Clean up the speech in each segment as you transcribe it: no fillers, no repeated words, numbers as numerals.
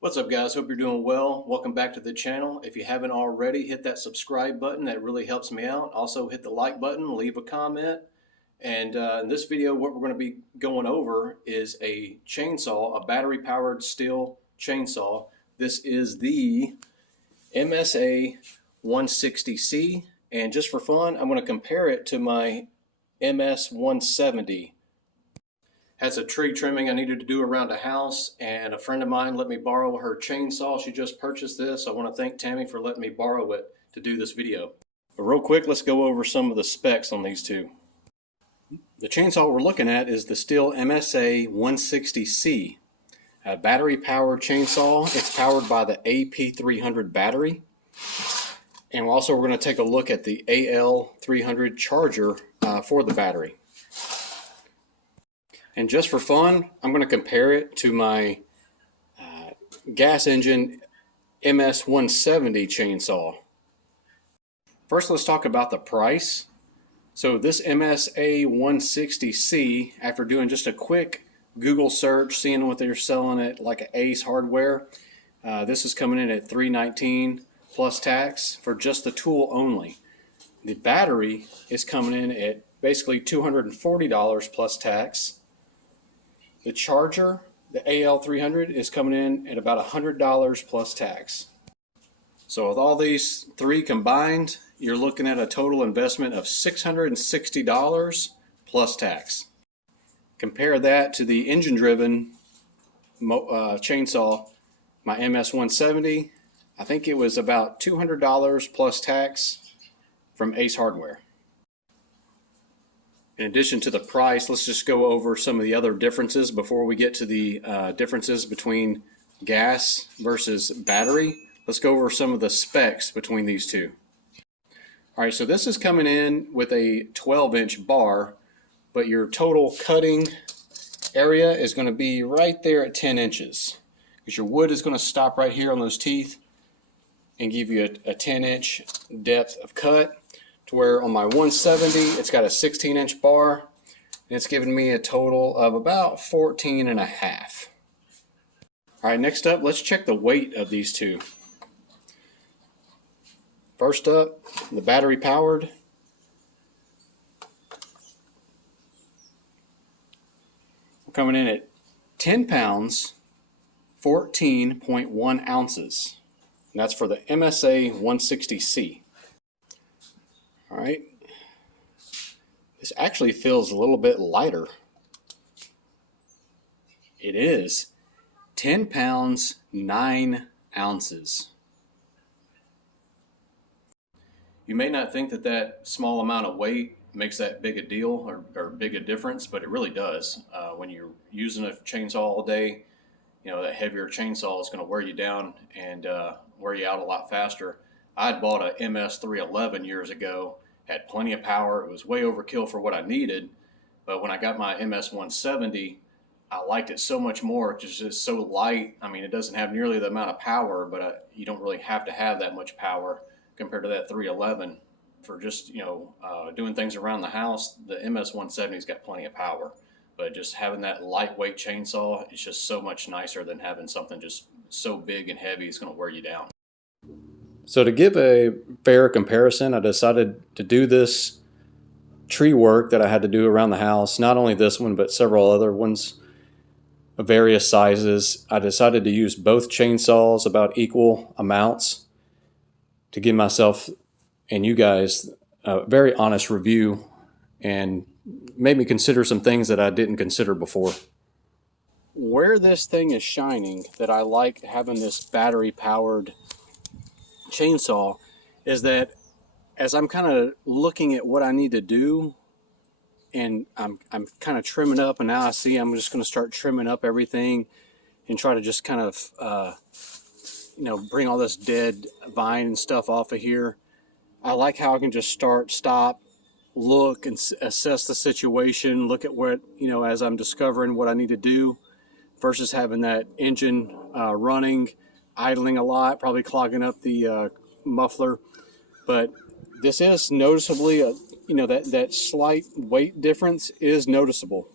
What's up, guys? Hope you're doing well. Welcome back to the channel. If you haven't already, hit that subscribe button. That really helps me out. Also hit the like button, leave a comment. And in this video, what we're going to be going over is a chainsaw, a battery powered Stihl chainsaw. This is the MSA 160C. And just for fun, I'm going to compare it to my MS 170. Had some tree trimming I needed to do around a house, and a friend of mine let me borrow her chainsaw. She just purchased this. I want to thank Tammy for letting me borrow it to do this video. But real quick, let's go over some of the specs on these two. The chainsaw we're looking at is the Stihl MSA 160C, a battery powered chainsaw. It's powered by the AP300 battery. And also we're going to take a look at the AL300 charger for the battery. And just for fun, I'm going to compare it to my gas engine MS 170 chainsaw. First, let's talk about the price. So this MSA 160C, after doing just a quick Google search, seeing what they're selling at like Ace Hardware, this is coming in at $319 plus tax for just the tool only. The battery is coming in at basically $240 plus tax. The charger, the AL300, is coming in at about $100 plus tax. So with all these three combined, you're looking at a total investment of $660 plus tax. Compare that to the engine-driven chainsaw, my MS 170. I think it was about $200 plus tax from Ace Hardware. In addition to the price, let's just go over some of the other differences before we get to the differences between gas versus battery. Let's go over some of the specs between these two. All right, so this is coming in with a 12-inch bar, but your total cutting area is going to be right there at 10 inches. Because your wood is going to stop right here on those teeth and give you a 10-inch depth of cut. To where on my 170 it's got a 16-inch bar, and it's giving me a total of about 14 and a half. All right, next up, let's check the weight of these two. First up, the battery powered. We're coming in at 10 pounds, 14.1 ounces. And that's for the MSA 160C. All right, this actually feels a little bit lighter. It is 10 pounds, 9 ounces. You may not think that that small amount of weight makes that big a deal or big a difference, but it really does. When you're using a chainsaw all day, you know, that heavier chainsaw is going to wear you down and wear you out a lot faster. I'd bought a MS 311 years ago, had plenty of power. It was way overkill for what I needed. But when I got my MS 170, I liked it so much more. It's just so light. I mean, it doesn't have nearly the amount of power, but you don't really have to have that much power compared to that 311 for just, you know, doing things around the house. The MS 170's got plenty of power, but just having that lightweight chainsaw is just so much nicer than having something just so big and heavy it's going to wear you down. So to give a fair comparison, I decided to do this tree work that I had to do around the house, not only this one, but several other ones of various sizes. I decided to use both chainsaws about equal amounts to give myself and you guys a very honest review and made me consider some things that I didn't consider before. Where this thing is shining, that I like having this battery powered chainsaw, is that as I'm kind of looking at what I need to do and I'm kind of trimming up, and now I see I'm just going to start trimming up everything and try to just kind of you know, bring all this dead vine and stuff off of here. I like how I can just start, stop, look and assess the situation, look at what, you know, as I'm discovering what I need to do, versus having that engine running, idling a lot, probably clogging up the muffler. But this is noticeably, you know, that slight weight difference is noticeable.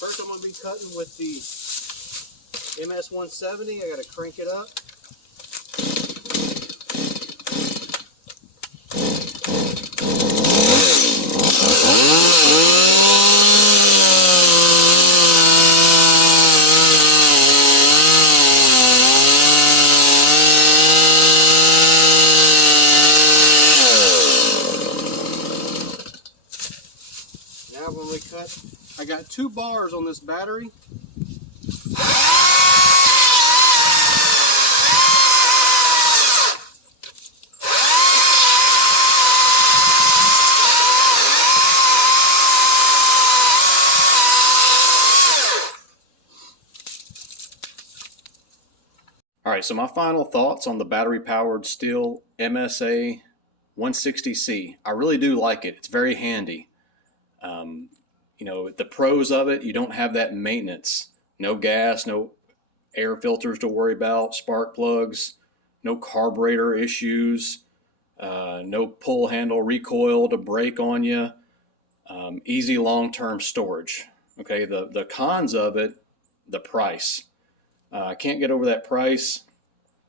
First I'm going to be cutting with the MS 170. I got to crank it up. Now when we cut, I got 2 bars on this battery. All right, so my final thoughts on the battery-powered Stihl MSA 160C. I really do like it. It's very handy. You know, the pros of it, you don't have that maintenance. No gas, no air filters to worry about, spark plugs, no carburetor issues, no pull handle recoil to break on you, easy long-term storage. Okay, the cons of it, the price. I can't get over that price.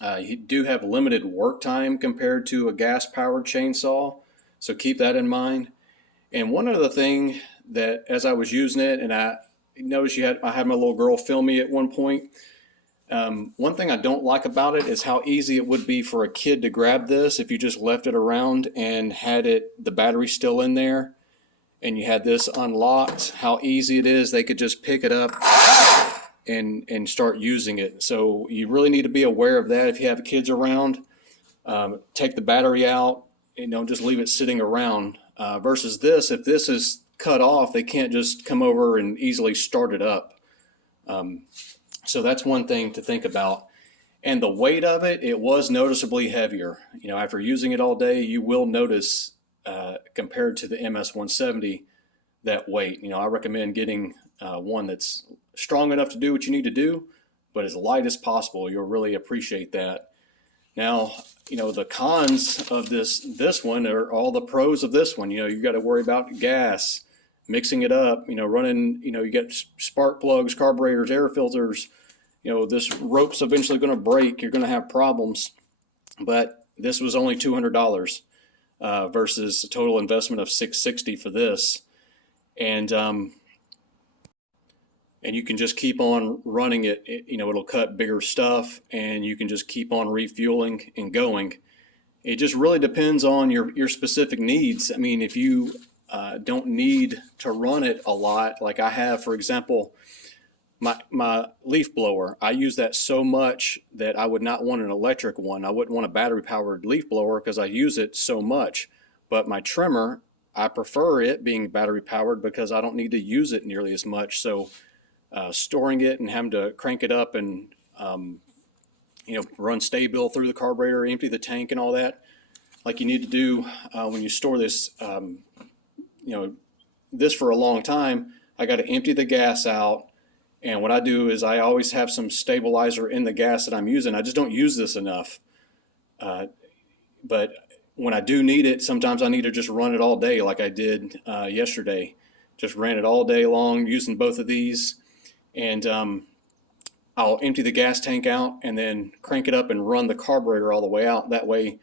You do have limited work time compared to a gas-powered chainsaw, so keep that in mind. And one other thing that, as I was using it, and I noticed I had my little girl film me at one point. One thing I don't like about it is how easy it would be for a kid to grab this if you just left it around and had the battery still in there, and you had this unlocked. How easy it is, they could just pick it up and start using it. So you really need to be aware of that if you have kids around. Take the battery out and don't just leave it sitting around. Versus this, if this is cut off, they can't just come over and easily start it up. So that's one thing to think about. And the weight of it, it was noticeably heavier. You know, after using it all day, you will notice compared to the MS 170 that weight. You know, I recommend getting one that's strong enough to do what you need to do, but as light as possible. You'll really appreciate that. Now, you know, the cons of this one are all the pros of this one. You know, you got to worry about gas, mixing it up, you know, running, you know, you get spark plugs, carburetors, air filters. You know, this rope's eventually going to break. You're going to have problems. But this was only $200 versus a total investment of $660 for this. And you can just keep on running it. You know, it'll cut bigger stuff, and you can just keep on refueling and going. It just really depends on your specific needs. I mean, if you don't need to run it a lot, like I have, for example, my leaf blower, I use that so much that I would not want an electric one. I wouldn't want a battery-powered leaf blower because I use it so much. But my trimmer, I prefer it being battery-powered because I don't need to use it nearly as much. So storing it and having to crank it up and you know, run Stihl through the carburetor, empty the tank and all that, like you need to do when you store this, you know, this for a long time. I got to empty the gas out, and what I do is I always have some stabilizer in the gas that I'm using. I just don't use this enough, but when I do need it, sometimes I need to just run it all day, like I did yesterday. Just ran it all day long using both of these. And I'll empty the gas tank out and then crank it up and run the carburetor all the way out. That way,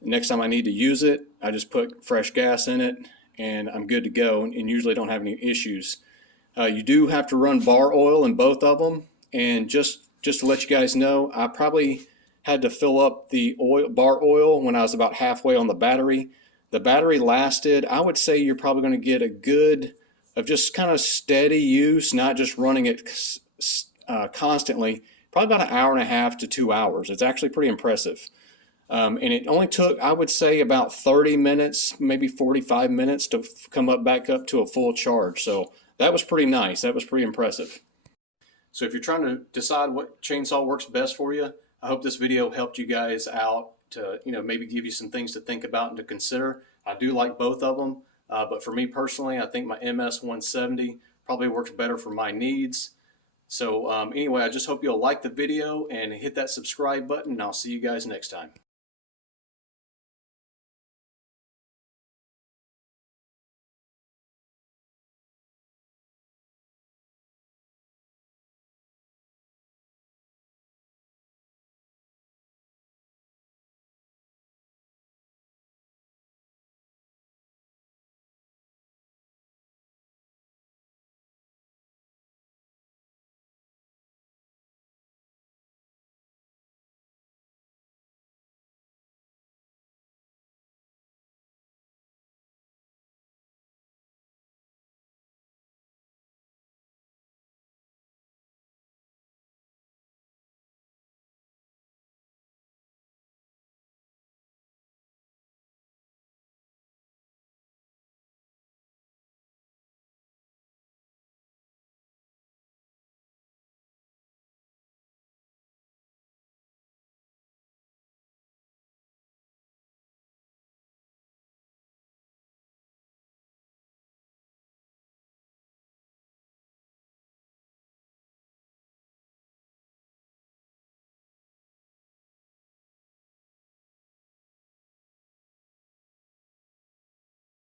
next time I need to use it, I just put fresh gas in it and I'm good to go, and usually don't have any issues. You do have to run bar oil in both of them. And just to let you guys know, I probably had to fill up the bar oil when I was about halfway on the battery. The battery lasted, I would say you're probably going to get a good of just kind of steady use, not just running it constantly, probably about 1.5 hours to 2 hours. It's actually pretty impressive. And it only took, I would say, about 30 minutes, maybe 45 minutes to come back up to a full charge. So that was pretty nice. That was pretty impressive. So if you're trying to decide what chainsaw works best for you, I hope this video helped you guys out to, you know, maybe give you some things to think about and to consider. I do like both of them. But for me personally, I think my MS 170 probably works better for my needs. So anyway, I just hope you'll like the video and hit that subscribe button, and I'll see you guys next time.